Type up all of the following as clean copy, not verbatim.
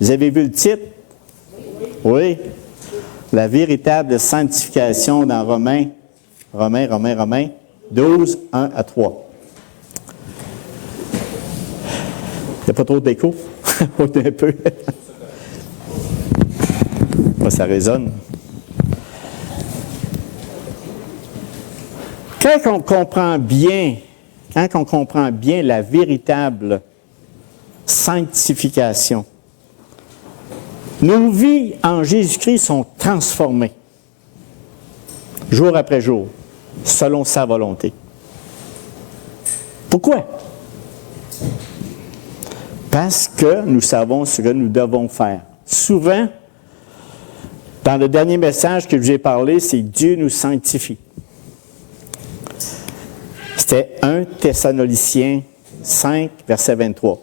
Vous avez vu le titre? Oui. La véritable sanctification dans Romains 12, 1 à 3. Il n'y a pas trop d'écho? Un peu. Ça résonne. Quand on comprend bien la véritable sanctification, nos vies en Jésus-Christ sont transformées, jour après jour, selon sa volonté. Pourquoi? Parce que nous savons ce que nous devons faire. Souvent, dans le dernier message que j'ai parlé, c'est Dieu nous sanctifie. C'était 1 Thessaloniciens 5, verset 23.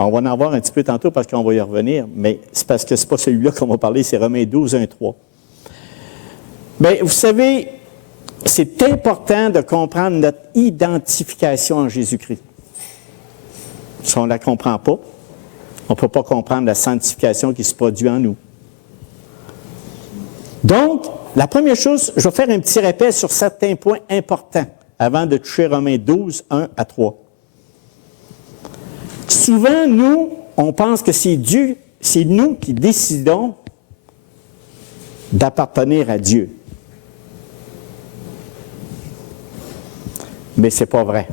On va en voir un petit peu tantôt parce qu'on va y revenir, mais c'est parce que ce n'est pas celui-là qu'on va parler, c'est Romains 12, 1, 3. Bien, vous savez, c'est important de comprendre notre identification en Jésus-Christ. Si on ne la comprend pas, on ne peut pas comprendre la sanctification qui se produit en nous. Donc, la première chose, je vais faire un petit rappel sur certains points importants avant de toucher Romains 12, 1 à 3. Souvent, nous, on pense que c'est Dieu, c'est nous qui décidons d'appartenir à Dieu. Mais ce n'est pas vrai.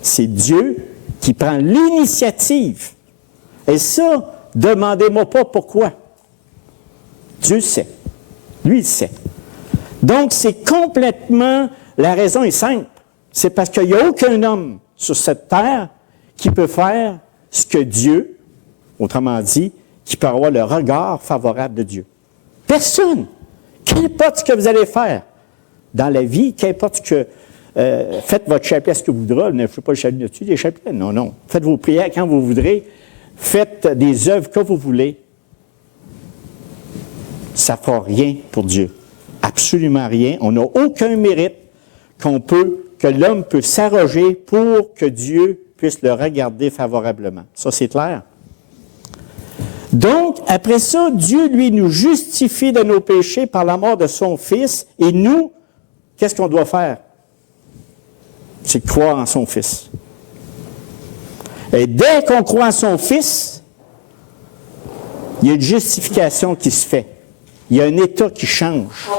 C'est Dieu qui prend l'initiative. Et ça, demandez-moi pas pourquoi. Dieu sait. Lui, il sait. Donc, c'est complètement... La raison est simple. C'est parce qu'il n'y a aucun homme sur cette terre qui peut faire ce que Dieu, autrement dit, qui peut avoir le regard favorable de Dieu. Personne. Qu'importe ce que vous allez faire dans la vie, qu'importe ce que... faites votre chapelet ce que vous voudrez. Ne faites pas le chapelet dessus, des chapelets. Non, non. Faites vos prières quand vous voudrez. Faites des œuvres que vous voulez. Ça ne fera rien pour Dieu. Absolument rien. On n'a aucun mérite que l'homme peut s'arroger pour que Dieu puisse le regarder favorablement. Ça, c'est clair. Donc, après ça, Dieu, lui, nous justifie de nos péchés par la mort de son Fils. Et nous, qu'est-ce qu'on doit faire? C'est croire en son Fils. Et dès qu'on croit en son Fils, il y a une justification qui se fait. Il y a un état qui change.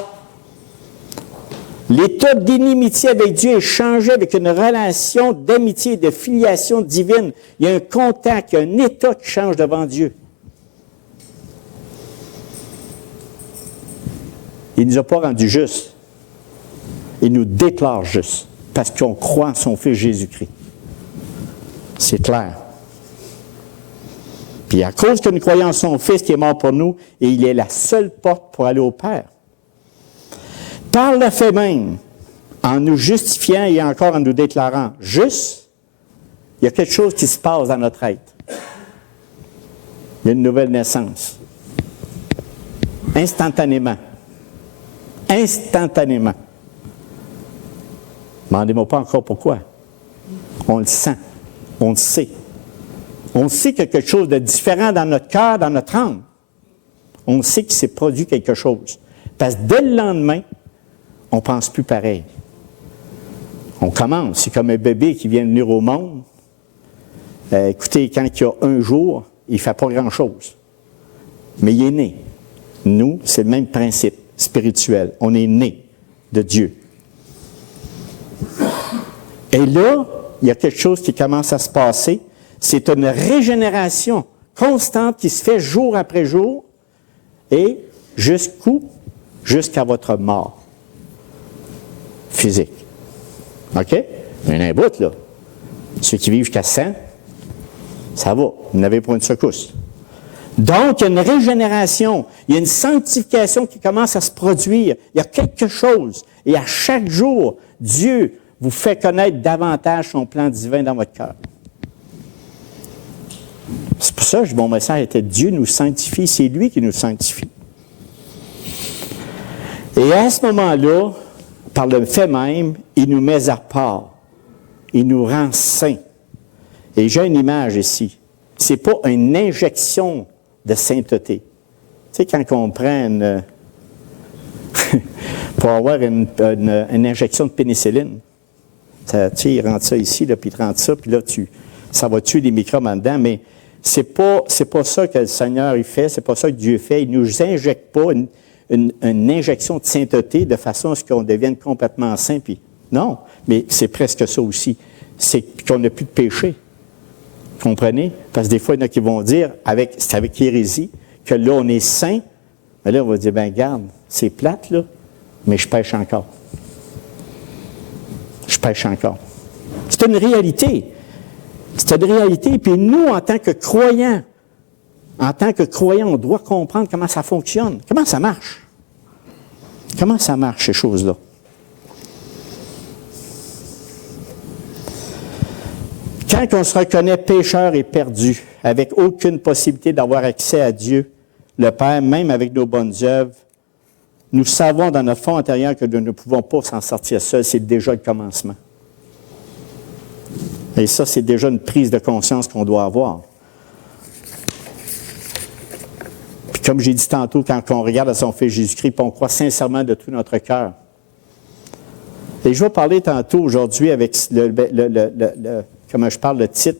L'état d'inimitié avec Dieu est changé avec une relation d'amitié et de filiation divine. Il y a un contact, il y a un état qui change devant Dieu. Il ne nous a pas rendus justes. Il nous déclare justes parce qu'on croit en son Fils Jésus-Christ. C'est clair. Puis à cause que nous croyons en son Fils qui est mort pour nous, et il est la seule porte pour aller au Père. Par le fait même, en nous justifiant et encore en nous déclarant justes, il y a quelque chose qui se passe dans notre être. Il y a une nouvelle naissance. Instantanément. Instantanément. Demandez-moi pas encore pourquoi. On le sent. On le sait. On sait qu'il y a quelque chose de différent dans notre cœur, dans notre âme. On sait qu'il s'est produit quelque chose. Parce que dès le lendemain, on ne pense plus pareil. On commence. C'est comme un bébé qui vient de venir au monde. Écoutez, quand il y a un jour, il ne fait pas grand-chose. Mais il est né. Nous, c'est le même principe spirituel. On est né de Dieu. Et là, il y a quelque chose qui commence à se passer. C'est une régénération constante qui se fait jour après jour et jusqu'à votre mort physique. OK? Il y en a un bout, là. Ceux qui vivent jusqu'à 100, ça va. Vous n'avez pas une secousse. Donc, il y a une régénération, il y a une sanctification qui commence à se produire. Il y a quelque chose. Et à chaque jour, Dieu vous fait connaître davantage son plan divin dans votre cœur. C'est pour ça que mon message était Dieu nous sanctifie, c'est lui qui nous sanctifie. Et à ce moment-là, par le fait même, il nous met à part. Il nous rend saints. Et j'ai une image ici. Ce n'est pas une injection de sainteté. Tu sais, quand on prend pour avoir une injection de pénicilline, tu sais, il rentre ça ici, là, puis il rentre ça, puis là, ça va tuer les microbes en dedans, mais c'est pas ça que le Seigneur il fait, c'est pas ça que Dieu fait. Il ne nous injecte pas une injection de sainteté de façon à ce qu'on devienne complètement saint, puis non, mais c'est presque ça aussi. C'est qu'on n'a plus de péché. Comprenez? Parce que des fois, il y en a qui vont dire, c'est avec hérésie, que là, on est saint. Mais là, on va dire, ben garde, c'est plate, là, mais je pêche encore. Je pêche encore. C'est une réalité. C'est une réalité. Puis nous, en tant que croyants, on doit comprendre comment ça fonctionne. Comment ça marche? Comment ça marche, ces choses-là? Quand on se reconnaît pécheur et perdu, avec aucune possibilité d'avoir accès à Dieu, le Père, même avec nos bonnes œuvres, nous savons dans notre fond intérieur que nous ne pouvons pas s'en sortir seuls. C'est déjà le commencement. Et ça, c'est déjà une prise de conscience qu'on doit avoir. Puis comme j'ai dit tantôt, quand on regarde à son Fils Jésus-Christ, puis on croit sincèrement de tout notre cœur. Et je vais parler tantôt aujourd'hui avec comment je parle, le titre,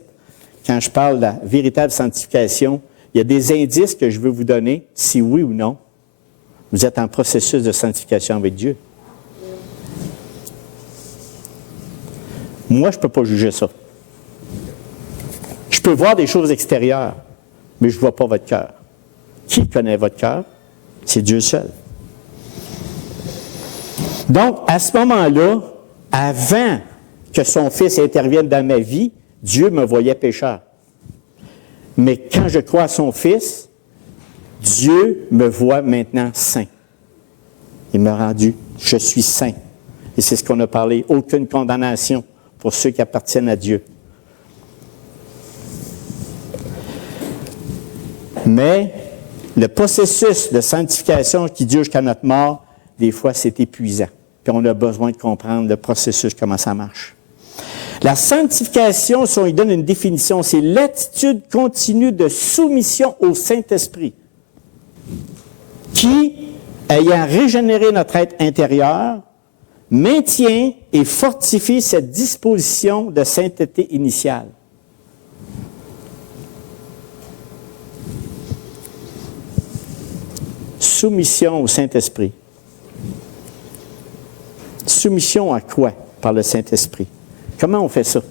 quand je parle de la véritable sanctification, il y a des indices que je veux vous donner, si oui ou non, vous êtes en processus de sanctification avec Dieu. Moi, je ne peux pas juger ça. Je peux voir des choses extérieures, mais je ne vois pas votre cœur. Qui connaît votre cœur? C'est Dieu seul. Donc, à ce moment-là, avant que son Fils intervienne dans ma vie, Dieu me voyait pécheur. Mais quand je crois à son Fils, Dieu me voit maintenant saint. Il m'a rendu, je suis saint. Et c'est ce qu'on a parlé, aucune condamnation pour ceux qui appartiennent à Dieu. Mais le processus de sanctification qui dure jusqu'à notre mort, des fois, c'est épuisant. Puis on a besoin de comprendre le processus, comment ça marche. La sanctification, si on lui donne une définition, c'est l'attitude continue de soumission au Saint-Esprit qui, ayant régénéré notre être intérieur, maintient et fortifie cette disposition de sainteté initiale. Soumission au Saint-Esprit. Soumission à quoi par le Saint-Esprit? Comment on fait ça?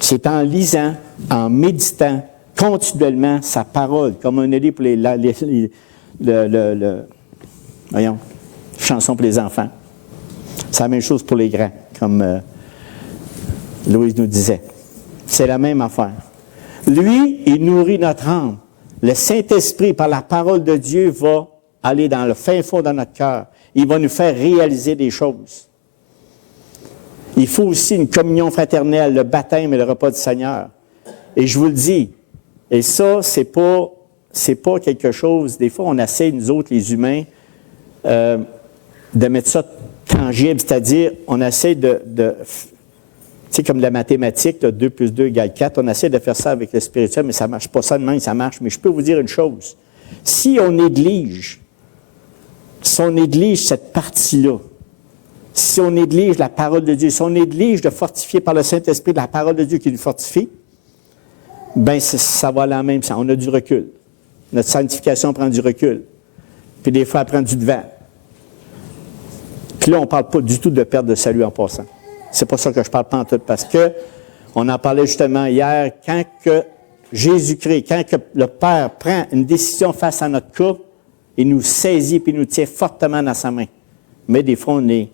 C'est en lisant, en méditant continuellement sa parole, comme on a dit pour chanson pour les enfants. C'est la même chose pour les grands, comme Louise nous disait. C'est la même affaire. Lui, il nourrit notre âme. Le Saint-Esprit, par la parole de Dieu, va aller dans le fin fond de notre cœur. Il va nous faire réaliser des choses. Il faut aussi une communion fraternelle, le baptême et le repas du Seigneur. Et je vous le dis, et ça, c'est pas quelque chose, des fois on essaie, nous autres, les humains, de mettre ça tangible, c'est-à-dire, on essaie tu sais, comme la mathématique, là, 2 plus 2 égale 4, on essaie de faire ça avec le spirituel, mais ça ne marche pas ça de même, ça marche. Mais je peux vous dire une chose, si on néglige cette partie-là, si on néglige la parole de Dieu, si on néglige de fortifier par le Saint-Esprit la parole de Dieu qui nous fortifie, bien, ça va aller en même sens. On a du recul. Notre sanctification prend du recul. Puis des fois, elle prend du devant. Puis là, on ne parle pas du tout de perte de salut en passant. C'est pas ça que je parle pas en tout, parce que on en parlait justement hier, quand que Jésus-Christ, quand que le Père prend une décision face à notre cas, il nous saisit puis il nous tient fortement dans sa main. Mais des fois, on est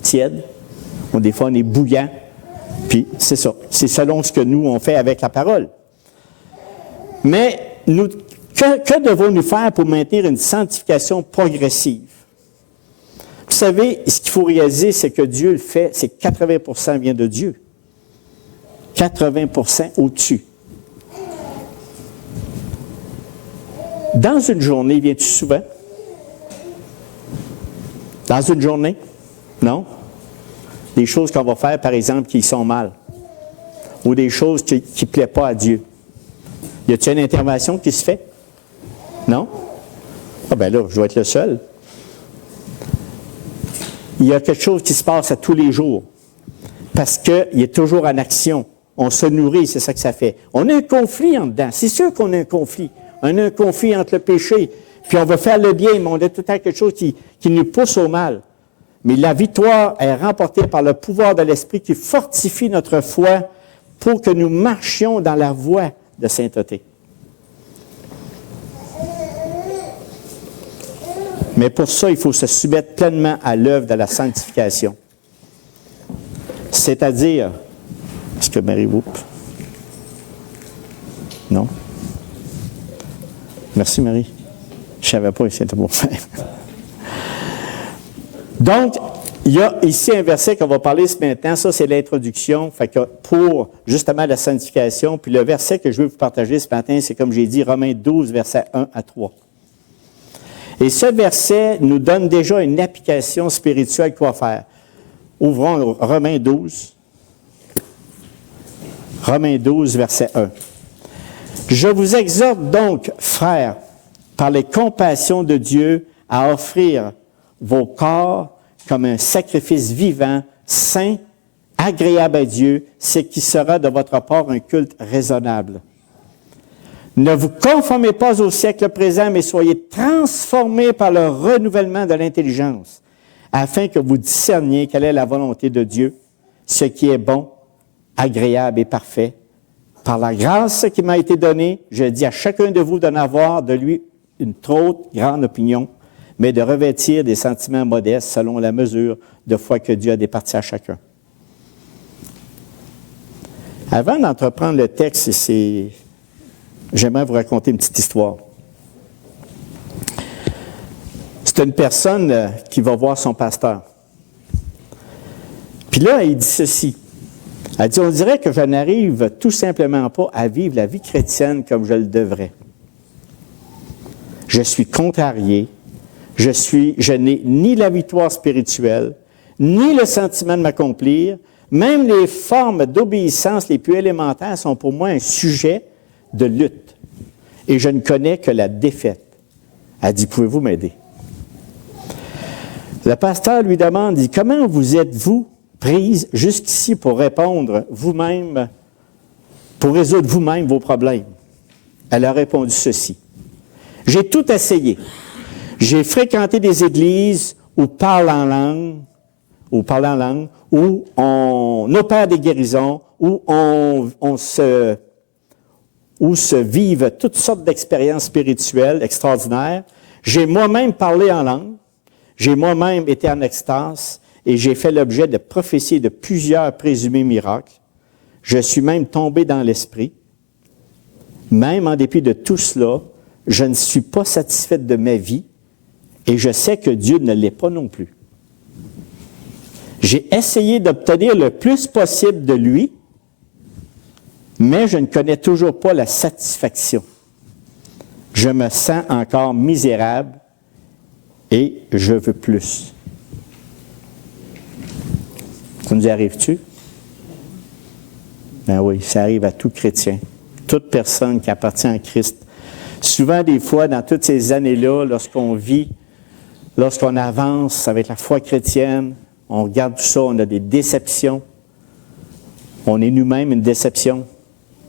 tiède, ou des fois, on est bouillant, puis c'est ça. C'est selon ce que nous, on fait avec la parole. Mais que devons-nous faire pour maintenir une sanctification progressive? Vous savez, ce qu'il faut réaliser, c'est que Dieu le fait, c'est que 80% vient de Dieu. 80% au-dessus. Dans une journée, viens-tu souvent? Dans une journée? Non? Des choses qu'on va faire, par exemple, qui sont mal. Ou des choses qui ne plaisent pas à Dieu. Y a-t-il une intervention qui se fait? Non? Ah ben là, je dois être le seul. Il y a quelque chose qui se passe à tous les jours. Parce qu'il est toujours en action. On se nourrit, c'est ça que ça fait. On a un conflit en dedans. C'est sûr qu'on a un conflit. On a un conflit entre le péché, puis on va faire le bien, mais on a tout le temps quelque chose qui nous pousse au mal. Mais la victoire est remportée par le pouvoir de l'Esprit qui fortifie notre foi pour que nous marchions dans la voie de sainteté. Mais pour ça, il faut se soumettre pleinement à l'œuvre de la sanctification. C'est-à-dire, est-ce que Marie-Woup? Non? Merci, Marie. Je ne savais pas que c'était pour faire. Donc, il y a ici un verset qu'on va parler ce matin. Ça, c'est l'introduction. Fait que pour justement la sanctification. Puis le verset que je veux vous partager ce matin, c'est comme j'ai dit, Romains 12, versets 1 à 3. Et ce verset nous donne déjà une application spirituelle quoi faire. Ouvrons Romains 12. Romains 12, verset 1. Je vous exhorte donc, frères, par les compassions de Dieu, à offrir vos corps comme un sacrifice vivant, saint, agréable à Dieu, ce qui sera de votre part un culte raisonnable. Ne vous conformez pas au siècle présent, mais soyez transformés par le renouvellement de l'intelligence, afin que vous discerniez quelle est la volonté de Dieu, ce qui est bon, agréable et parfait. Par la grâce qui m'a été donnée, je dis à chacun de vous d'en avoir de lui une trop grande opinion, mais de revêtir des sentiments modestes selon la mesure de foi que Dieu a départie à chacun. Avant d'entreprendre le texte, j'aimerais vous raconter une petite histoire. C'est une personne qui va voir son pasteur. Puis là, il dit ceci. Elle dit, on dirait que je n'arrive tout simplement pas à vivre la vie chrétienne comme je le devrais. Je suis contrarié. Je n'ai ni la victoire spirituelle, ni le sentiment de m'accomplir. Même les formes d'obéissance les plus élémentaires sont pour moi un sujet de lutte. Et je ne connais que la défaite. Elle dit, pouvez-vous m'aider? Le pasteur lui demande, dit, comment vous êtes-vous prise jusqu'ici pour répondre vous-même, pour résoudre vous-même vos problèmes? Elle a répondu ceci. J'ai tout essayé. J'ai fréquenté des églises où parle en langue, où on opère des guérisons, où se vivent toutes sortes d'expériences spirituelles extraordinaires. J'ai moi-même parlé en langue, j'ai moi-même été en extase et j'ai fait l'objet de prophéties de plusieurs présumés miracles. Je suis même tombé dans l'esprit. Même en dépit de tout cela, je ne suis pas satisfaite de ma vie et je sais que Dieu ne l'est pas non plus. J'ai essayé d'obtenir le plus possible de lui, mais je ne connais toujours pas la satisfaction. Je me sens encore misérable et je veux plus. Ça nous arrive-tu? Ben oui, ça arrive à tout chrétien, toute personne qui appartient à Christ. Souvent, des fois, dans toutes ces années-là, lorsqu'on vit, lorsqu'on avance avec la foi chrétienne, on regarde tout ça, on a des déceptions. On est nous-mêmes une déception.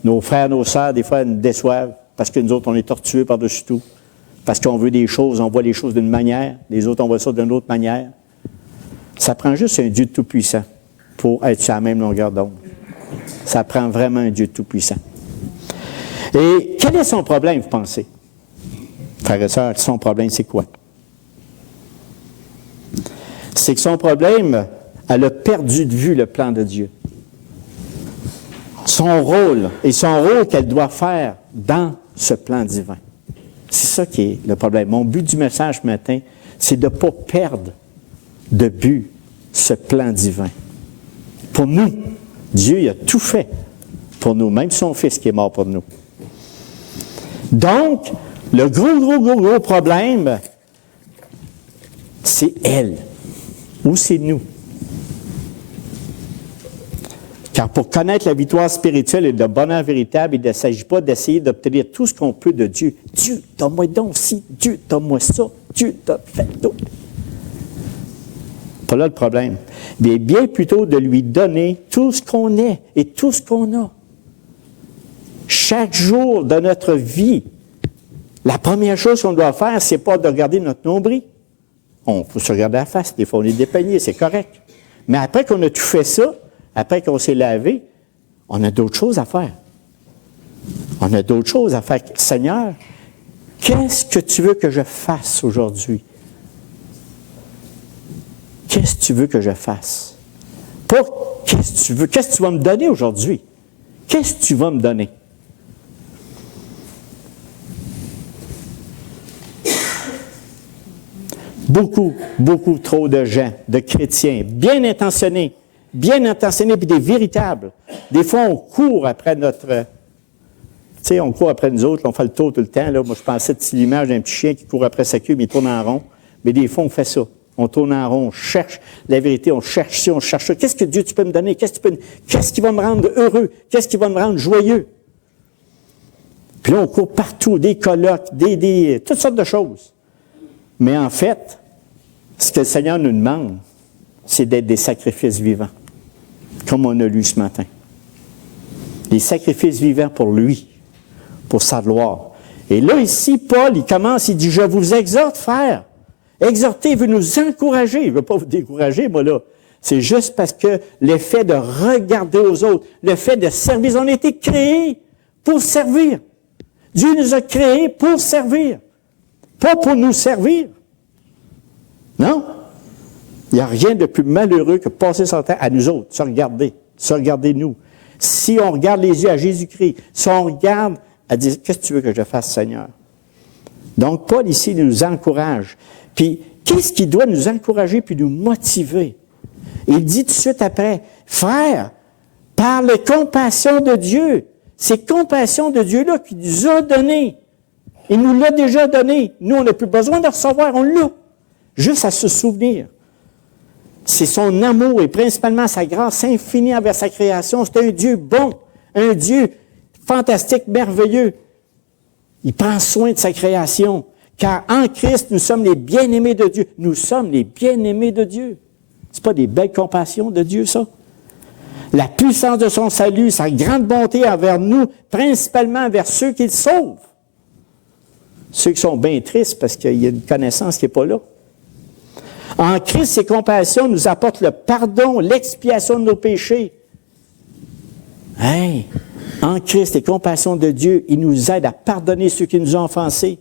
Nos frères, nos sœurs, des fois, nous déçoivent parce que nous autres, on est tortueux par-dessus tout. Parce qu'on veut des choses, on voit les choses d'une manière, les autres, on voit ça d'une autre manière. Ça prend juste un Dieu tout-puissant pour être sur la même longueur d'onde. Ça prend vraiment un Dieu tout-puissant. Et quel est son problème, vous pensez? Frères et sœurs, son problème, c'est quoi? C'est que son problème, elle a perdu de vue le plan de Dieu. Son rôle qu'elle doit faire dans ce plan divin. C'est ça qui est le problème. Mon but du message ce matin, c'est de ne pas perdre de but ce plan divin. Pour nous, Dieu il a tout fait pour nous, même son Fils qui est mort pour nous. Donc, le gros problème, c'est elle ou c'est nous. Car pour connaître la victoire spirituelle et le bonheur véritable, il ne s'agit pas d'essayer d'obtenir tout ce qu'on peut de Dieu. Dieu, donne-moi donc ci, Dieu, donne-moi ça, Dieu, fait d'autres. Pas là le problème. Mais bien plutôt de lui donner tout ce qu'on est et tout ce qu'on a. Chaque jour de notre vie, la première chose qu'on doit faire, c'est pas de regarder notre nombril. On peut se regarder la face, des fois on est dépeigné, c'est correct. Mais après qu'on a tout fait ça, après qu'on s'est lavé, on a d'autres choses à faire. On a d'autres choses à faire. Seigneur, qu'est-ce que tu veux que je fasse aujourd'hui? Qu'est-ce que tu veux que je fasse? Pas qu'est-ce que tu veux, qu'est-ce que tu vas me donner aujourd'hui? Qu'est-ce que tu vas me donner? Beaucoup, beaucoup trop de gens, de chrétiens, bien intentionnés, puis des véritables. Des fois, on court après notre... Tu sais, on court après nous autres, on fait le tour tout le temps. Là. Moi, je pensais de l'image d'un petit chien qui court après sa queue, mais il tourne en rond. Mais des fois, on fait ça. On tourne en rond, on cherche la vérité, on cherche ci, on cherche ça. Qu'est-ce que Dieu, tu peux me donner? Qu'est-ce qui va me rendre heureux? Qu'est-ce qui va me rendre joyeux? Puis là, on court partout, des colloques, toutes sortes de choses. Mais en fait, ce que le Seigneur nous demande, c'est d'être des sacrifices vivants, comme on a lu ce matin. Des sacrifices vivants pour lui, pour sa gloire. Et là, ici, Paul, il dit, je vous exhorte, frères. Exhorter veut nous encourager. Il ne veut pas vous décourager, moi, là. C'est juste parce que l'effet de regarder aux autres, le fait de servir, on a été créés pour servir. Dieu nous a créés pour servir, pas pour nous servir. Non? Il n'y a rien de plus malheureux que passer son temps à nous autres, se regarder nous. Si on regarde les yeux à Jésus-Christ, si on regarde à dire, qu'est-ce que tu veux que je fasse, Seigneur? Donc, Paul, ici, nous encourage. Puis, qu'est-ce qui doit nous encourager puis nous motiver? Il dit tout de suite après, frère, par la compassion de Dieu, c'est compassion de Dieu-là qui nous a donné. Il nous l'a déjà donné. Nous, on n'a plus besoin de recevoir, on l'a. Juste à se souvenir. C'est son amour et principalement sa grâce infinie envers sa création. C'est un Dieu bon, un Dieu fantastique, merveilleux. Il prend soin de sa création. Car en Christ, nous sommes les bien-aimés de Dieu. Nous sommes les bien-aimés de Dieu. Ce n'est pas des belles compassions de Dieu, ça? La puissance de son salut, sa grande bonté envers nous, principalement envers ceux qu'il sauve. Ceux qui sont bien tristes parce qu'il y a une connaissance qui n'est pas là. En Christ, ses compassions nous apportent le pardon, l'expiation de nos péchés. Hey, en Christ, les compassions de Dieu, il nous aide à pardonner ceux qui nous ont offensés.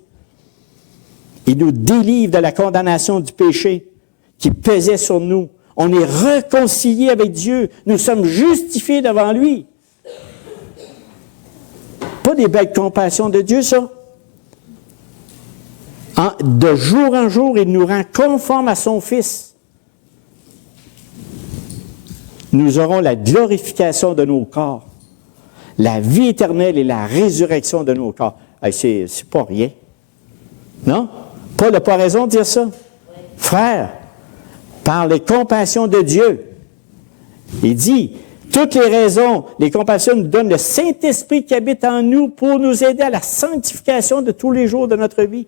Il nous délivre de la condamnation du péché qui pesait sur nous. On est réconciliés avec Dieu. Nous sommes justifiés devant lui. Pas des belles compassions de Dieu, ça. De jour en jour, il nous rend conformes à son Fils. Nous aurons la glorification de nos corps, la vie éternelle et la résurrection de nos corps. Hey, c'est pas rien. Non? Paul n'a pas raison de dire ça. Oui. Frère, par les compassions de Dieu, il dit, toutes les raisons, les compassions nous donnent le Saint-Esprit qui habite en nous pour nous aider à la sanctification de tous les jours de notre vie,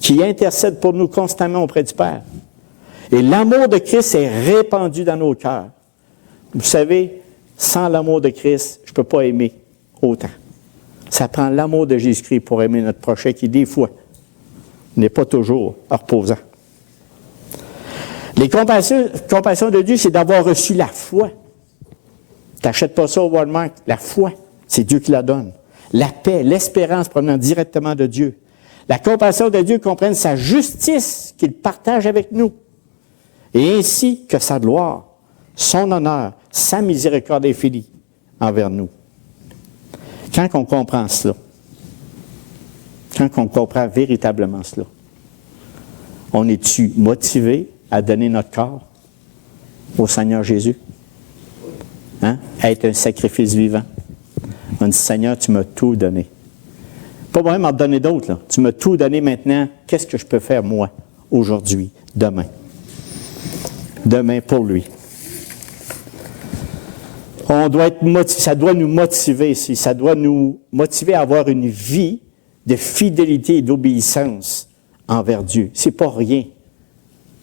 qui intercède pour nous constamment auprès du Père. Et l'amour de Christ est répandu dans nos cœurs. Vous savez, sans l'amour de Christ, je ne peux pas aimer autant. Ça prend l'amour de Jésus-Christ pour aimer notre prochain qui, des fois, n'est pas toujours reposant. Les compassions de Dieu, c'est d'avoir reçu la foi. Tu n'achètes pas ça au Walmart. La foi, c'est Dieu qui la donne. La paix, l'espérance provenant directement de Dieu. La compassion de Dieu comprenne sa justice qu'il partage avec nous. Et ainsi que sa gloire, son honneur, sa miséricorde infinie envers nous. Quand on comprend cela, quand on comprend véritablement cela, on est-tu motivé à donner notre corps au Seigneur Jésus? Hein? À être un sacrifice vivant. On dit, Seigneur, tu m'as tout donné. Pas vraiment m'en donner d'autres, là. Tu m'as tout donné maintenant. Qu'est-ce que je peux faire, moi, aujourd'hui, demain? Demain pour lui. On doit être ça doit nous motiver, ça doit nous motiver à avoir une vie de fidélité et d'obéissance envers Dieu. C'est pas rien.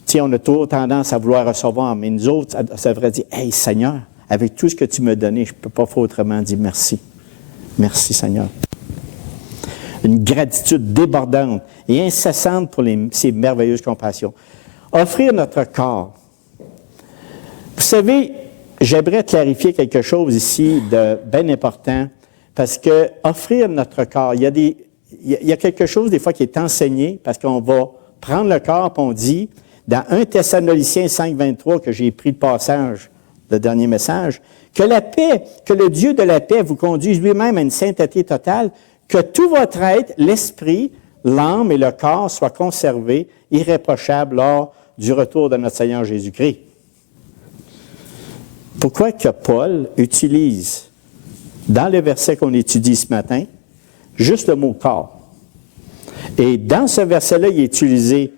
Tu sais, on a toujours tendance à vouloir recevoir, mais nous autres, ça devrait dire, « Hey Seigneur, avec tout ce que tu m'as donné, je ne peux pas faire autrement dire merci. Merci Seigneur. » Une gratitude débordante et incessante pour ces merveilleuses compassions. Offrir notre corps. Vous savez, j'aimerais clarifier quelque chose ici de bien important, parce que offrir notre corps, il y a quelque chose des fois qui est enseigné, parce qu'on va prendre le corps et on dit, dans 1 Thessaloniciens 5,23, que j'ai pris le passage, le dernier message, que la paix, que le Dieu de la paix vous conduise lui-même à une sainteté totale, que tout votre être, l'esprit, l'âme et le corps soient conservés irréprochables lors du retour de notre Seigneur Jésus-Christ. Pourquoi que Paul utilise, dans le verset qu'on étudie ce matin, juste le mot corps? Et dans ce verset-là, il est utilisé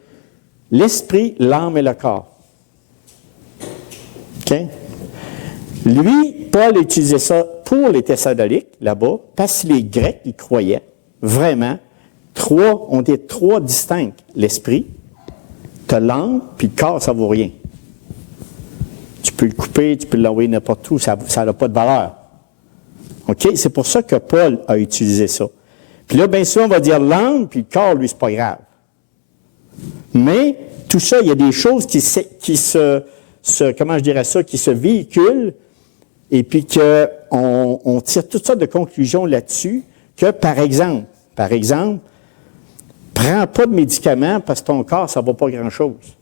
l'esprit, l'âme et le corps. OK? Lui, Paul utilisait ça pour les Thessaloniques, là-bas, parce que les Grecs, ils croyaient vraiment, on dit trois distincts. L'esprit, tu as l'âme, puis le corps, ça ne vaut rien. Tu peux le couper, tu peux l'envoyer n'importe où, ça n'a pas de valeur. OK? C'est pour ça que Paul a utilisé ça. Puis là, bien sûr, on va dire l'âme, puis le corps, lui, c'est pas grave. Mais tout ça, il y a des choses qui se véhiculent, et puis qu'on tire toutes sortes de conclusions là-dessus, que par exemple, prends pas de médicaments parce que ton corps, ça ne vaut pas grand-chose.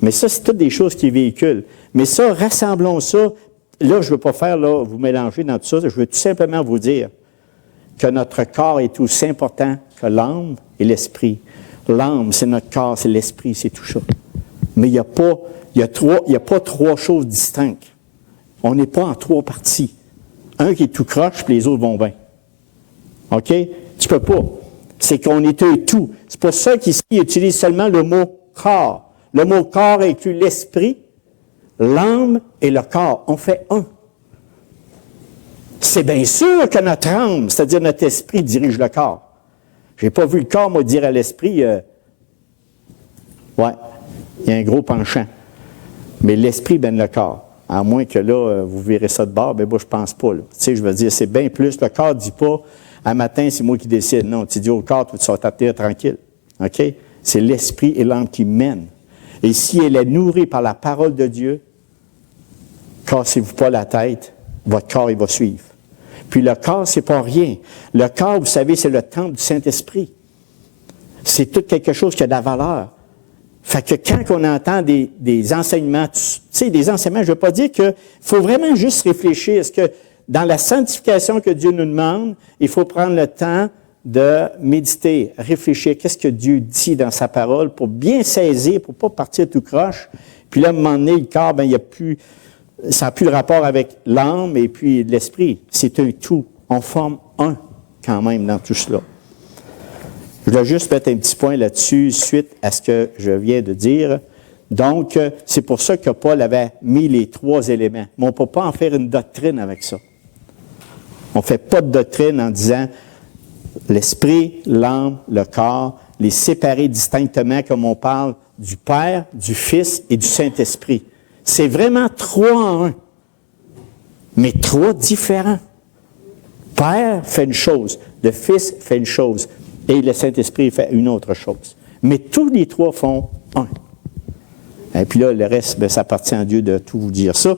Mais ça, c'est toutes des choses qui véhiculent. Mais ça, rassemblons ça. Là, je ne veux pas faire, vous mélanger dans tout ça. Je veux tout simplement vous dire que notre corps est aussi important que l'âme et l'esprit. L'âme, c'est notre corps, c'est l'esprit, c'est tout ça. Mais il n'y a pas trois choses distinctes. On n'est pas en trois parties. Un qui est tout croche, puis les autres vont bien. OK? Tu ne peux pas. C'est qu'on est un tout. C'est pour ça qu'ici, il utilise seulement le mot corps. Le mot corps inclut l'esprit, l'âme et le corps. On fait un. C'est bien sûr que notre âme, c'est-à-dire notre esprit, dirige le corps. Je n'ai pas vu le corps, moi, dire à l'esprit, ouais, il y a un gros penchant. Mais l'esprit mène le corps. À moins que là, vous verrez ça de bord, ben moi, je pense pas. Tu sais, je veux dire, c'est bien plus. Le corps ne dit pas, à matin, c'est moi qui décide. Non, tu dis au corps, tu vas t'atterrir tranquille. OK? C'est l'esprit et l'âme qui mènent. Et si elle est nourrie par la parole de Dieu, cassez-vous pas la tête, votre corps, il va suivre. Puis le corps, c'est pas rien. Le corps, vous savez, c'est le temple du Saint-Esprit. C'est tout quelque chose qui a de la valeur. Fait que quand on entend des enseignements, tu sais, des enseignements, je ne veux pas dire qu'il faut vraiment juste réfléchir. Est-ce que dans la sanctification que Dieu nous demande, il faut prendre le temps de méditer, réfléchir, qu'est-ce que Dieu dit dans sa parole pour bien saisir, pour ne pas partir tout croche. Puis là, à un moment donné, le corps, ben, il y a plus, ça n'a plus de rapport avec l'âme et puis l'esprit. C'est un tout. On forme un quand même dans tout cela. Je voulais juste mettre un petit point là-dessus suite à ce que je viens de dire. Donc, c'est pour ça que Paul avait mis les trois éléments. Mais on ne peut pas en faire une doctrine avec ça. On ne fait pas de doctrine en disant l'esprit, l'âme, le corps, les séparer distinctement comme on parle du Père, du Fils et du Saint-Esprit. C'est vraiment trois en un, mais trois différents. Père fait une chose, le Fils fait une chose, et le Saint-Esprit fait une autre chose. Mais tous les trois font un. Et puis là, le reste, bien, ça appartient à Dieu de tout vous dire ça.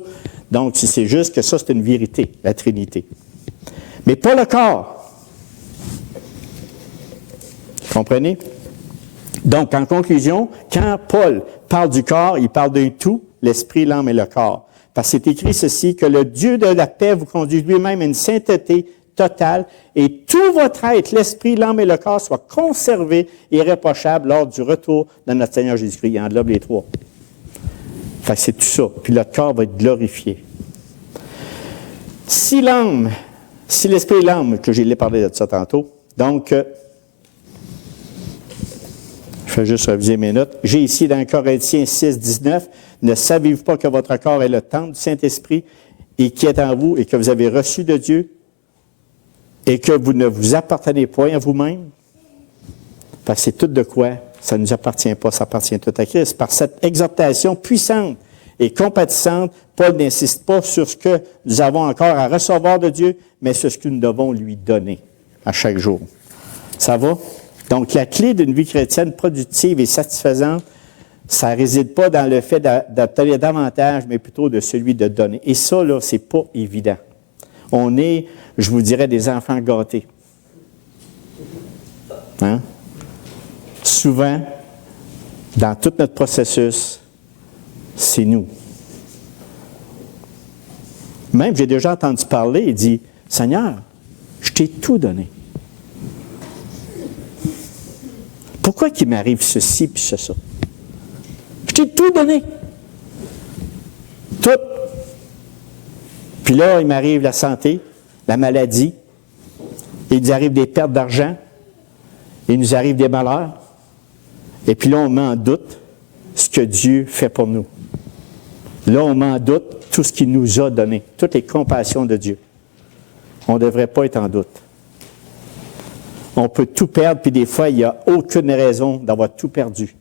Donc, c'est juste que ça, c'est une vérité, la Trinité. Mais pas le corps. Vous comprenez? Donc, en conclusion, quand Paul parle du corps, il parle d'un tout, l'esprit, l'âme et le corps. Parce que c'est écrit ceci, que le Dieu de la paix vous conduise lui-même à une sainteté totale, et tout votre être, l'esprit, l'âme et le corps, soient conservés et irréprochables lors du retour de notre Seigneur Jésus-Christ. Il englobe les trois. Fait que c'est tout ça. Puis le corps va être glorifié. Si l'esprit et l'âme, que j'ai parlé de ça tantôt, donc, je vais juste reviser mes notes. J'ai ici dans Corinthiens 6, 19, « Ne savez-vous pas que votre corps est le temple du Saint-Esprit et qui est en vous et que vous avez reçu de Dieu et que vous ne vous appartenez point à vous-même, parce que c'est tout de quoi ça ne nous appartient pas, ça appartient tout à Christ. Par cette exhortation puissante et compatissante, Paul n'insiste pas sur ce que nous avons encore à recevoir de Dieu, mais sur ce que nous devons lui donner à chaque jour. Ça va? Donc, la clé d'une vie chrétienne productive et satisfaisante, ça ne réside pas dans le fait d'obtenir davantage, mais plutôt de celui de donner. Et ça, là, c'est pas évident. On est, je vous dirais, des enfants gâtés. Hein? Souvent, dans tout notre processus, c'est nous. Même, j'ai déjà entendu parler, il dit, « Seigneur, je t'ai tout donné. Pourquoi qu'il m'arrive ceci puis ça? Je t'ai tout donné. Tout. Puis là, il m'arrive la santé, la maladie, il nous arrive des pertes d'argent, il nous arrive des malheurs, et puis là, on met en doute ce que Dieu fait pour nous. Là, on met en doute tout ce qu'il nous a donné, toutes les compassions de Dieu. On ne devrait pas être en doute. On peut tout perdre, puis des fois, il n'y a aucune raison d'avoir tout perdu.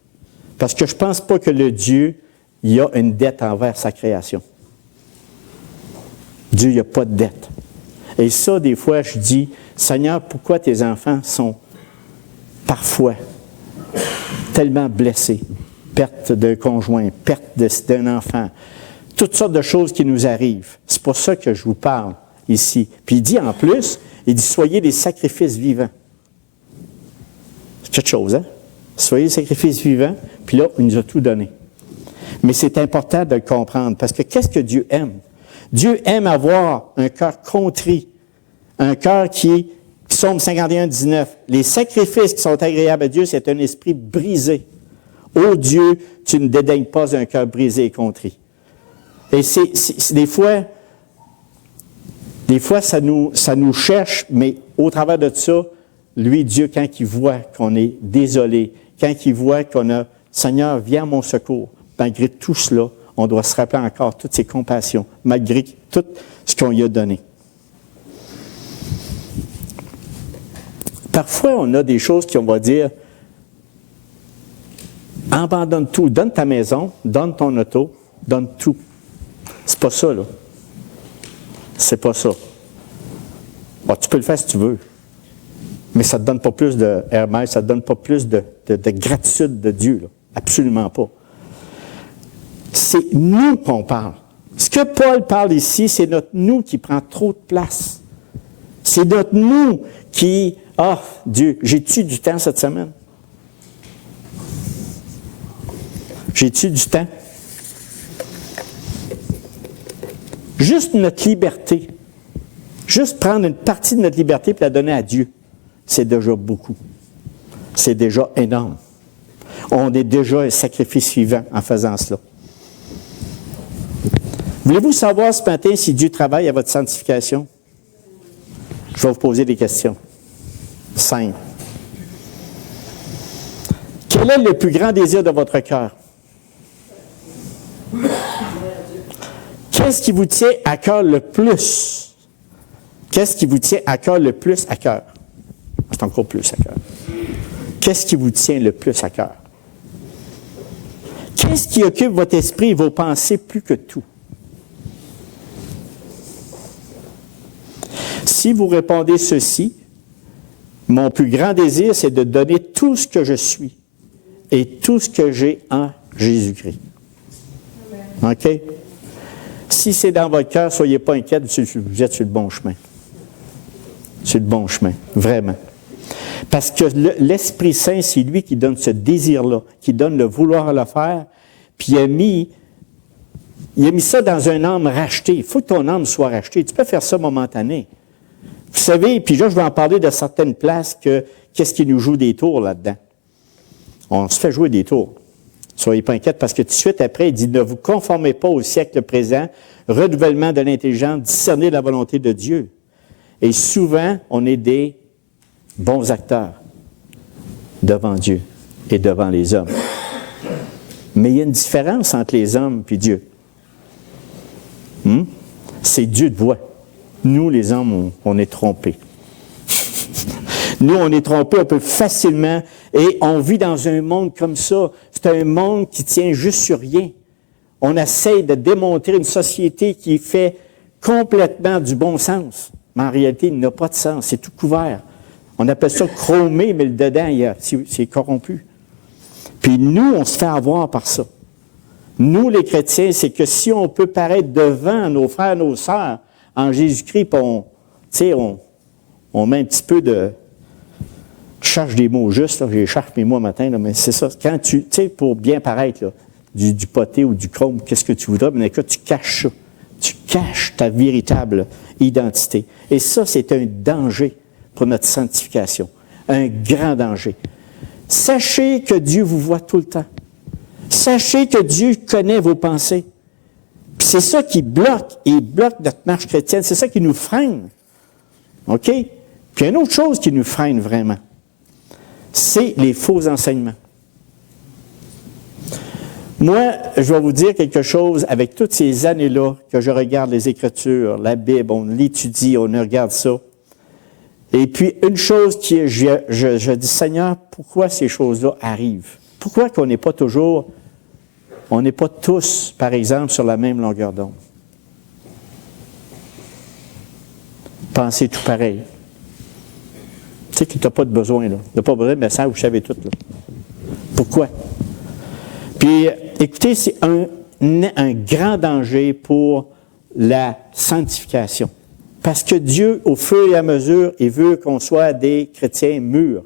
Parce que je ne pense pas que le Dieu, il a une dette envers sa création. Dieu, il n'a pas de dette. Et ça, des fois, je dis, Seigneur, pourquoi tes enfants sont parfois tellement blessés? Perte d'un conjoint, perte d'un enfant, toutes sortes de choses qui nous arrivent. C'est pour ça que je vous parle ici. Puis il dit en plus, il dit, soyez des sacrifices vivants. C'est quelque chose, hein? Soyez des sacrifices vivants, puis là, il nous a tout donné. Mais c'est important de le comprendre, parce que qu'est-ce que Dieu aime? Dieu aime avoir un cœur contrit, un cœur qui est, Psaume 51, 19, les sacrifices qui sont agréables à Dieu, c'est un esprit brisé. Ô Dieu, tu ne dédaignes pas un cœur brisé et contrit. Et c'est des fois, ça nous cherche, mais au travers de ça, lui, Dieu, quand il voit qu'on est désolé, quand il voit qu'on a, Seigneur, viens à mon secours, malgré tout cela, on doit se rappeler encore toutes ses compassions, malgré tout ce qu'on lui a donné. Parfois, on a des choses qu'on va dire, abandonne tout, donne ta maison, donne ton auto, donne tout. C'est pas ça, là. C'est pas ça. Bon, tu peux le faire si tu veux, mais ça ne te donne pas plus de Hermès, ça ne te donne pas plus de gratitude de Dieu, là. Absolument pas. C'est nous qu'on parle. Ce que Paul parle ici, c'est notre nous qui prend trop de place. C'est notre nous qui, Dieu, j'ai-tu du temps cette semaine? J'ai-tu du temps? Juste notre liberté. Juste prendre une partie de notre liberté et la donner à Dieu. C'est déjà beaucoup. C'est déjà énorme. On est déjà un sacrifice vivant en faisant cela. Voulez-vous savoir ce matin si Dieu travaille à votre sanctification? Je vais vous poser des questions. Simple. Quel est le plus grand désir de votre cœur? Qu'est-ce qui vous tient à cœur le plus? Qu'est-ce qui vous tient à cœur le plus à cœur? C'est encore plus à cœur. Qu'est-ce qui vous tient le plus à cœur? Qu'est-ce qui occupe votre esprit et vos pensées plus que tout? Si vous répondez ceci, mon plus grand désir, c'est de donner tout ce que je suis et tout ce que j'ai en Jésus-Christ. OK? Si c'est dans votre cœur, ne soyez pas inquiets, vous êtes sur le bon chemin. Sur le bon chemin, vraiment. Parce que l'Esprit Saint, c'est lui qui donne ce désir-là, qui donne le vouloir le faire, puis il a mis ça dans un âme rachetée. Il faut que ton âme soit rachetée. Tu peux faire ça momentané. Vous savez, puis là, je vais en parler de certaines places qu'est-ce qui nous joue des tours là-dedans. On se fait jouer des tours. Soyez pas inquiets, parce que tout de suite après, il dit, ne vous conformez pas au siècle présent, renouvellement de l'intelligence, discernez la volonté de Dieu. Et souvent, on est des bons acteurs devant Dieu et devant les hommes. Mais il y a une différence entre les hommes et Dieu. C'est Dieu de voix. Nous, les hommes, on est trompés. Nous, on est trompés un peu facilement et on vit dans un monde comme ça. C'est un monde qui tient juste sur rien. On essaie de démontrer une société qui fait complètement du bon sens. Mais en réalité, il n'a pas de sens. C'est tout couvert. On appelle ça chromé, mais le dedans, c'est corrompu. Puis nous, on se fait avoir par ça. Nous, les chrétiens, c'est que si on peut paraître devant nos frères, nos sœurs, en Jésus-Christ, puis on met un petit peu de... Je cherche des mots justes, là, je cherche mes mots matin, là, mais c'est ça. Quand tu sais, pour bien paraître, là, du poté ou du chrome, qu'est-ce que tu voudras, mais quand tu caches ça. Tu caches ta véritable identité. Et ça, c'est un danger pour notre sanctification. Un grand danger. Sachez que Dieu vous voit tout le temps. Sachez que Dieu connaît vos pensées. Puis c'est ça qui bloque, et bloque notre marche chrétienne. C'est ça qui nous freine. OK? Puis il y a une autre chose qui nous freine vraiment. C'est les faux enseignements. Moi, je vais vous dire quelque chose avec toutes ces années-là que je regarde les Écritures, la Bible, on l'étudie, on regarde ça. Et puis, une chose qui est, je dis, Seigneur, pourquoi ces choses-là arrivent? Pourquoi qu'on n'est pas toujours, on n'est pas tous, par exemple, sur la même longueur d'onde? Pensez tout pareil. Tu sais que tu n'as pas de besoin, là. Tu n'as pas besoin de message, vous savez tout, là. Pourquoi? Puis, écoutez, c'est un grand danger pour la sanctification. Parce que Dieu, au fur et à mesure, il veut qu'on soit des chrétiens mûrs.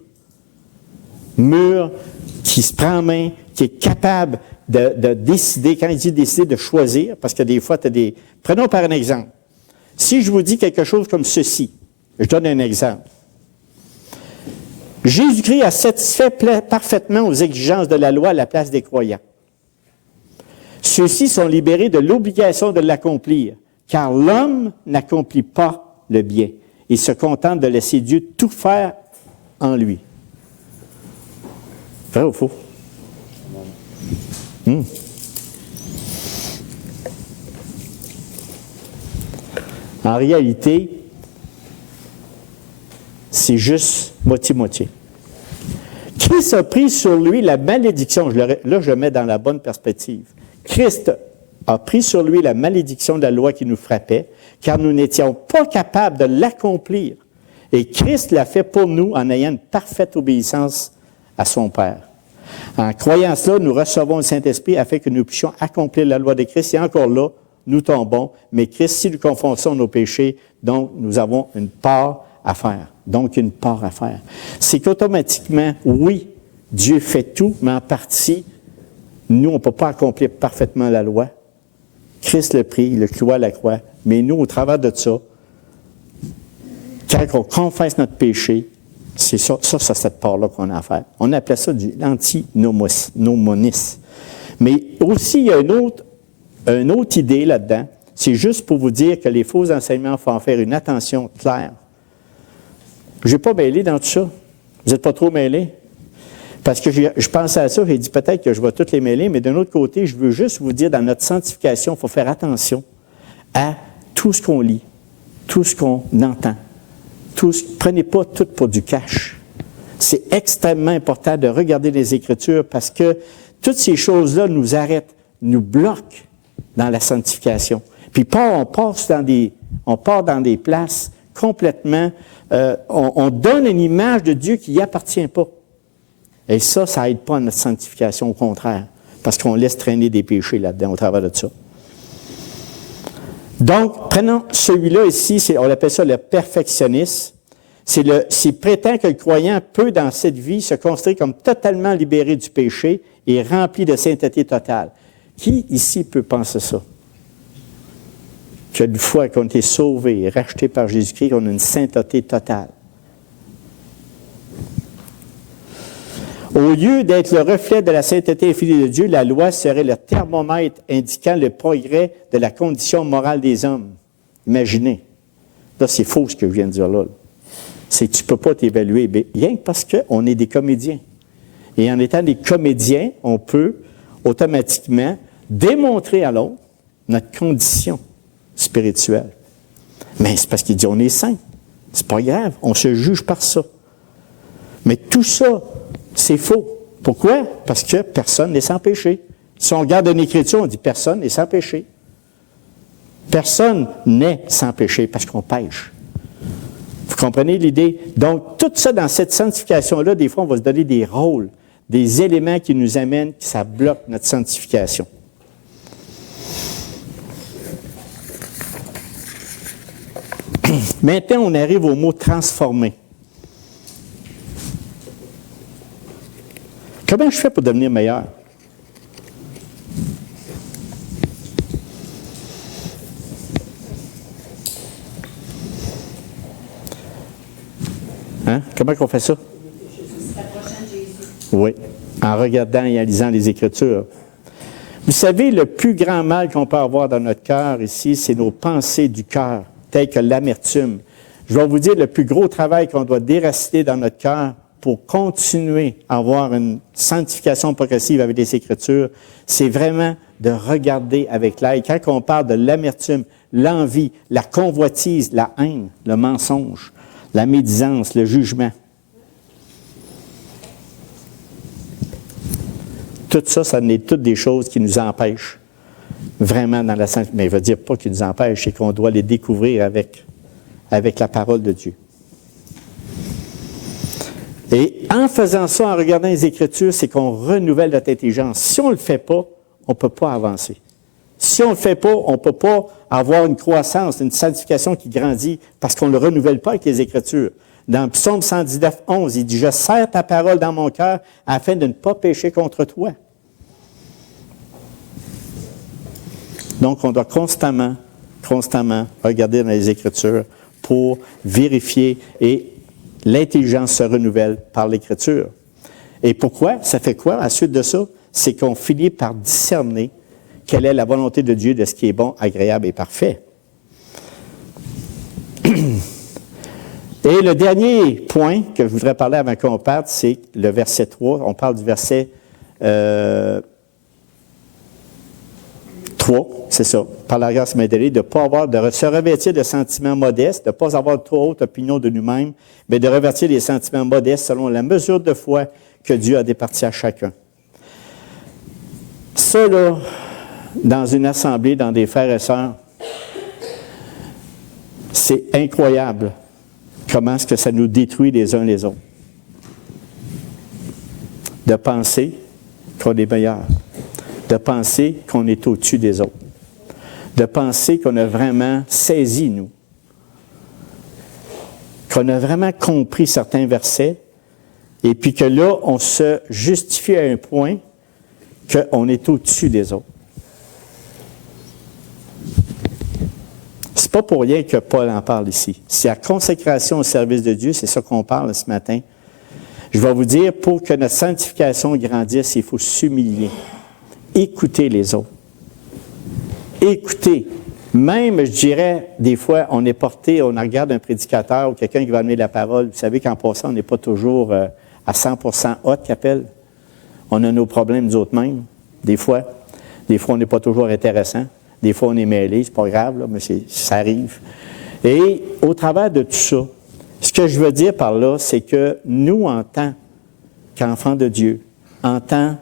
Mûrs, qui se prend en main, qui est capable de décider, quand il dit décider, de choisir, parce que des fois, tu as des... Prenons par un exemple. Si je vous dis quelque chose comme ceci, je donne un exemple. Jésus-Christ a satisfait parfaitement aux exigences de la loi à la place des croyants. Ceux-ci sont libérés de l'obligation de l'accomplir, car l'homme n'accomplit pas le bien. Il se contente de laisser Dieu tout faire en lui. Vrai ou faux? En réalité, c'est juste moitié-moitié. Christ a pris sur lui la malédiction. Là, je le mets dans la bonne perspective. Christ a pris sur lui la malédiction de la loi qui nous frappait, car nous n'étions pas capables de l'accomplir. Et Christ l'a fait pour nous en ayant une parfaite obéissance à son Père. En croyant cela, nous recevons le Saint-Esprit afin que nous puissions accomplir la loi de Christ. Et encore là, nous tombons, mais Christ, si nous confessons nos péchés, donc nous avons une part à faire. Donc, une part à faire. C'est qu'automatiquement, oui, Dieu fait tout, mais en partie, nous, on ne peut pas accomplir parfaitement la loi. Christ le prie, le cloue à la croix, mais nous, au travers de ça, quand on confesse notre péché, c'est ça cette part-là qu'on a à faire. On appelait ça l'antinomonisme. Mais aussi, il y a une autre idée là-dedans. C'est juste pour vous dire que les faux enseignements, il faut en faire une attention claire. Je n'ai pas mêlé dans tout ça. Vous n'êtes pas trop mêlés? Parce que je pensais à ça, j'ai dit peut-être que je vais toutes les mêler, mais d'un autre côté, je veux juste vous dire, dans notre sanctification, il faut faire attention à tout ce qu'on lit, tout ce qu'on entend. Prenez pas tout pour du cash. C'est extrêmement important de regarder les Écritures parce que toutes ces choses-là nous arrêtent, nous bloquent dans la sanctification. Puis on part dans des places complètement... on donne une image de Dieu qui n'y appartient pas. Et ça n'aide pas à notre sanctification, au contraire, parce qu'on laisse traîner des péchés là-dedans au travers de ça. Donc, prenons celui-là ici, on appelle ça le perfectionnisme. C'est prétend que le croyant peut, dans cette vie, se considérer comme totalement libéré du péché et rempli de sainteté totale. Qui ici peut penser ça? Qu'une fois qu'on est sauvé et racheté par Jésus-Christ, on a une sainteté totale. Au lieu d'être le reflet de la sainteté infinie de Dieu, la loi serait le thermomètre indiquant le progrès de la condition morale des hommes. Imaginez. Là, c'est faux ce que je viens de dire là. C'est que tu ne peux pas t'évaluer, rien que parce qu'on est des comédiens. Et en étant des comédiens, on peut automatiquement démontrer à l'autre notre condition spirituel. Mais c'est parce qu'il dit on est saint. C'est pas grave, on se juge par ça. Mais tout ça, c'est faux. Pourquoi? Parce que personne n'est sans péché. Si on regarde une écriture, on dit personne n'est sans péché. Personne n'est sans péché parce qu'on pêche. Vous comprenez l'idée? Donc, tout ça dans cette sanctification-là, des fois, on va se donner des rôles, des éléments qui nous amènent, que ça bloque notre sanctification. Maintenant, on arrive au mot « transformer ». Comment je fais pour devenir meilleur? Hein? Comment on fait ça? Oui, en regardant et en lisant les Écritures. Vous savez, le plus grand mal qu'on peut avoir dans notre cœur ici, c'est nos pensées du cœur, telles que l'amertume. Je vais vous dire, le plus gros travail qu'on doit déraciner dans notre cœur pour continuer à avoir une sanctification progressive avec les Écritures, c'est vraiment de regarder avec l'œil. Quand on parle de l'amertume, l'envie, la convoitise, la haine, le mensonge, la médisance, le jugement. Tout ça, ça n'est toutes des choses qui nous empêchent vraiment dans la sanctification. Mais il ne veut dire pas qu'ils nous empêchent, c'est qu'on doit les découvrir avec la parole de Dieu. Et en faisant ça, en regardant les Écritures, c'est qu'on renouvelle notre intelligence. Si on ne le fait pas, on ne peut pas avancer. Si on ne le fait pas, on ne peut pas avoir une croissance, une sanctification qui grandit parce qu'on ne le renouvelle pas avec les Écritures. Dans Psaume 119, 11, il dit « Je serre ta parole dans mon cœur afin de ne pas pécher contre toi. » Donc, on doit constamment regarder dans les Écritures pour vérifier et l'intelligence se renouvelle par l'Écriture. Et pourquoi? Ça fait quoi à la suite de ça? C'est qu'on finit par discerner quelle est la volonté de Dieu de ce qui est bon, agréable et parfait. Et le dernier point que je voudrais parler avant qu'on parte, c'est le verset 3. On parle du verset 3, c'est ça. Par la grâce m'est donnée de se revêtir de sentiments modestes, de ne pas avoir trop haute opinion de nous-mêmes, mais de revêtir des sentiments modestes selon la mesure de foi que Dieu a départie à chacun. Ça, là, dans une assemblée, dans des frères et sœurs, c'est incroyable comment est-ce que ça nous détruit les uns les autres. De penser qu'on est meilleur, de penser qu'on est au-dessus des autres, de penser qu'on a vraiment saisi, nous, qu'on a vraiment compris certains versets, et puis que là, on se justifie à un point qu'on est au-dessus des autres. C'est pas pour rien que Paul en parle ici. C'est la consécration au service de Dieu, c'est ça qu'on parle ce matin. Je vais vous dire, pour que notre sanctification grandisse, il faut s'humilier. Écouter les autres. Écouter. Même, je dirais, des fois, on est porté, on regarde un prédicateur ou quelqu'un qui va amener la parole. Vous savez qu'en passant, on n'est pas toujours à 100% hot qu'appelle. On a nos problèmes nous autres mêmes, des fois. Des fois, on n'est pas toujours intéressant. Des fois, on est mêlé, c'est pas grave, là, mais ça arrive. Et au travers de tout ça, ce que je veux dire par là, c'est que nous, en tant qu'enfants de Dieu, en tant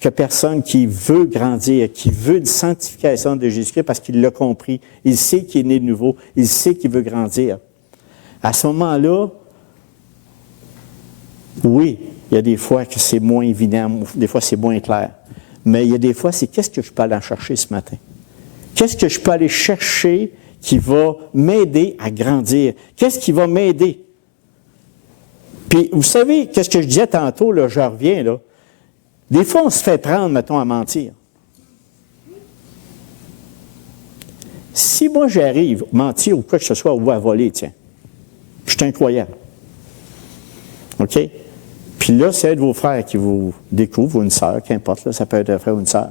que personne qui veut grandir, qui veut une sanctification de Jésus-Christ parce qu'il l'a compris, il sait qu'il est né de nouveau, il sait qu'il veut grandir. À ce moment-là, oui, il y a des fois que c'est moins évident, des fois c'est moins clair. Mais il y a des fois, c'est qu'est-ce que je peux aller en chercher ce matin? Qu'est-ce que je peux aller chercher qui va m'aider à grandir? Qu'est-ce qui va m'aider? Puis, vous savez, qu'est-ce que je disais tantôt, là, je reviens, là. Des fois, on se fait prendre, mettons, à mentir. Si moi, j'arrive à mentir ou quoi que ce soit, ou à voler, tiens, je suis incroyable. OK? Puis là, c'est un de vos frères qui vous découvre, ou une sœur, qu'importe, là, ça peut être un frère ou une sœur.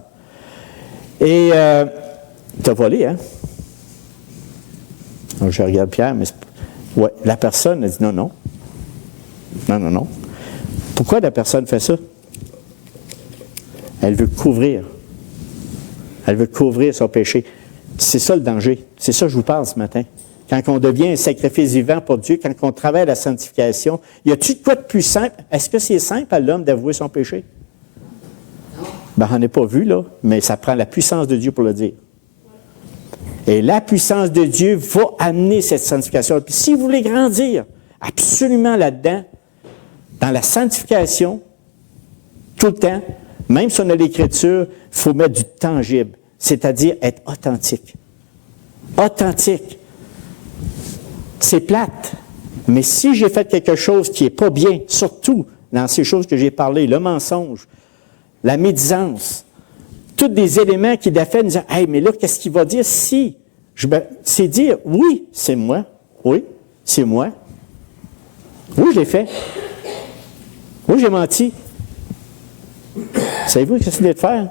Et t'as volé, hein? Donc, je regarde Pierre, mais ouais, la personne a dit non, non. Non, non, non. Pourquoi la personne fait ça? Elle veut couvrir. Elle veut couvrir son péché. C'est ça le danger. C'est ça que je vous parle ce matin. Quand on devient un sacrifice vivant pour Dieu, quand on travaille à la sanctification, y a-t-il de quoi de plus simple? Est-ce que c'est simple à l'homme d'avouer son péché? Ben, on n'est pas vu, là, mais ça prend la puissance de Dieu pour le dire. Et la puissance de Dieu va amener cette sanctification. Puis si vous voulez grandir absolument là-dedans, dans la sanctification, tout le temps, même si on a l'Écriture, il faut mettre du tangible, c'est-à-dire être authentique. Authentique. C'est plate, mais si j'ai fait quelque chose qui n'est pas bien, surtout dans ces choses que j'ai parlé, le mensonge, la médisance, tous des éléments qui d'affect nous disent « Hey, mais là, qu'est-ce qu'il va dire si? » C'est dire « Oui, c'est moi. Oui, c'est moi. Oui, je l'ai fait. Oui, j'ai menti. » Savez-vous ce que c'est de faire?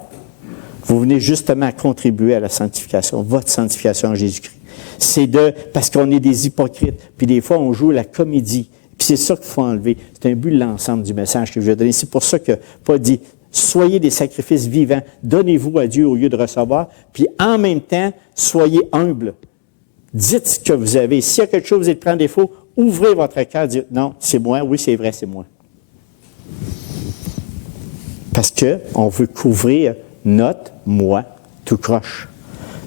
Vous venez justement contribuer à la sanctification, votre sanctification en Jésus-Christ. C'est parce qu'on est des hypocrites, puis des fois on joue la comédie, puis c'est ça qu'il faut enlever. C'est un but de l'ensemble du message que je vais donner. C'est pour ça que Paul dit, soyez des sacrifices vivants, donnez-vous à Dieu au lieu de recevoir, puis en même temps, soyez humbles. Dites ce que vous avez. S'il y a quelque chose vous êtes pris en défaut, ouvrez votre cœur, dites non, c'est moi, oui, c'est vrai, c'est moi. Parce qu'on veut couvrir notre moi tout croche.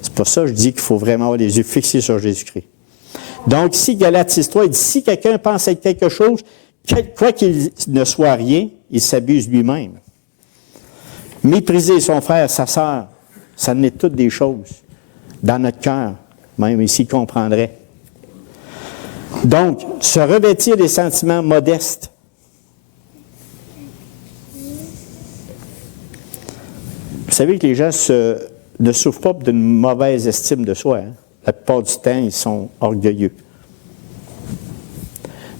C'est pour ça que je dis qu'il faut vraiment avoir les yeux fixés sur Jésus-Christ. Donc, ici, Galates 6.3, il dit, si quelqu'un pense être quelque chose, quoi qu'il ne soit rien, il s'abuse lui-même. Mépriser son frère, sa sœur, ça en est toutes des choses. Dans notre cœur, même ici, comprendrait. Donc, se revêtir des sentiments modestes. Vous savez que les gens ne souffrent pas d'une mauvaise estime de soi. Hein? La plupart du temps, ils sont orgueilleux.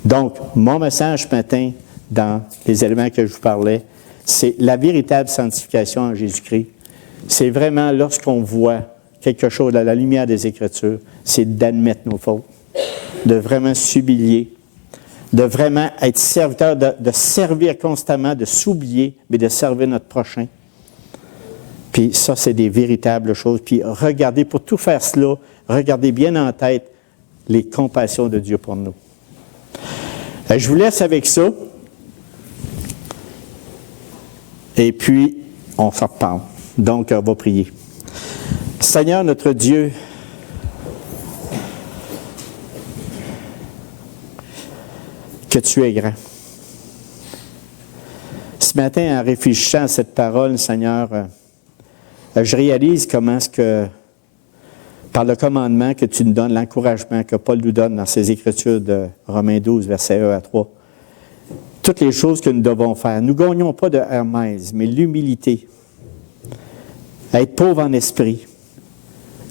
Donc, mon message ce matin, dans les éléments que je vous parlais, c'est la véritable sanctification en Jésus-Christ. C'est vraiment lorsqu'on voit quelque chose à la lumière des Écritures, c'est d'admettre nos fautes, de vraiment s'humilier, de vraiment être serviteur, de servir constamment, de s'oublier, mais de servir notre prochain. Puis ça, c'est des véritables choses. Puis regardez, pour tout faire cela, regardez bien en tête les compassions de Dieu pour nous. Je vous laisse avec ça. Et puis, on s'en reparle. Donc, on va prier. Seigneur, notre Dieu, que tu es grand. Ce matin, en réfléchissant à cette parole, Seigneur, je réalise comment est-ce que, par le commandement que tu nous donnes, l'encouragement que Paul nous donne dans ses Écritures de Romains 12, versets 1 à 3, toutes les choses que nous devons faire. Nous ne gagnons pas de Hermès, mais l'humilité, être pauvre en esprit,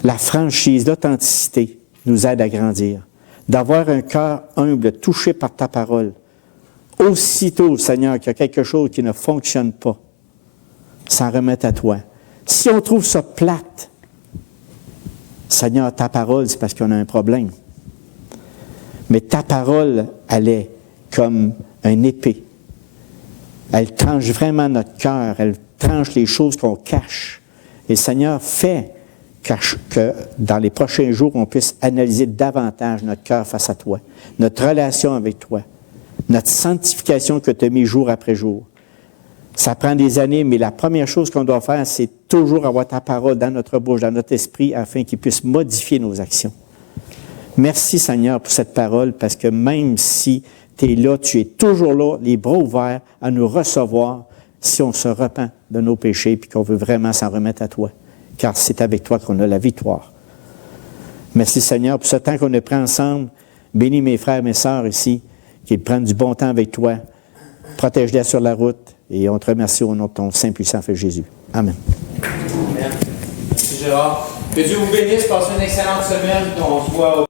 la franchise, l'authenticité nous aide à grandir. D'avoir un cœur humble, touché par ta parole. Aussitôt, Seigneur, qu'il y a quelque chose qui ne fonctionne pas, s'en remettre à toi. Si on trouve ça plate, Seigneur, ta parole, c'est parce qu'on a un problème. Mais ta parole, elle est comme une épée. Elle tranche vraiment notre cœur, elle tranche les choses qu'on cache. Et Seigneur, fais que dans les prochains jours, on puisse analyser davantage notre cœur face à toi, notre relation avec toi, notre sanctification que tu as mis jour après jour. Ça prend des années, mais la première chose qu'on doit faire, c'est toujours avoir ta parole dans notre bouche, dans notre esprit, afin qu'il puisse modifier nos actions. Merci, Seigneur, pour cette parole, parce que même si tu es là, tu es toujours là, les bras ouverts, à nous recevoir si on se repent de nos péchés et qu'on veut vraiment s'en remettre à toi, car c'est avec toi qu'on a la victoire. Merci, Seigneur, pour ce temps qu'on a pris ensemble. Bénis mes frères et mes sœurs ici, qu'ils prennent du bon temps avec toi. Protège-les sur la route. Et on te remercie au nom de ton saint puissant Fils Jésus. Amen. Amen. Merci Gérard. Que Dieu vous bénisse. Passez une excellente semaine. On se voit au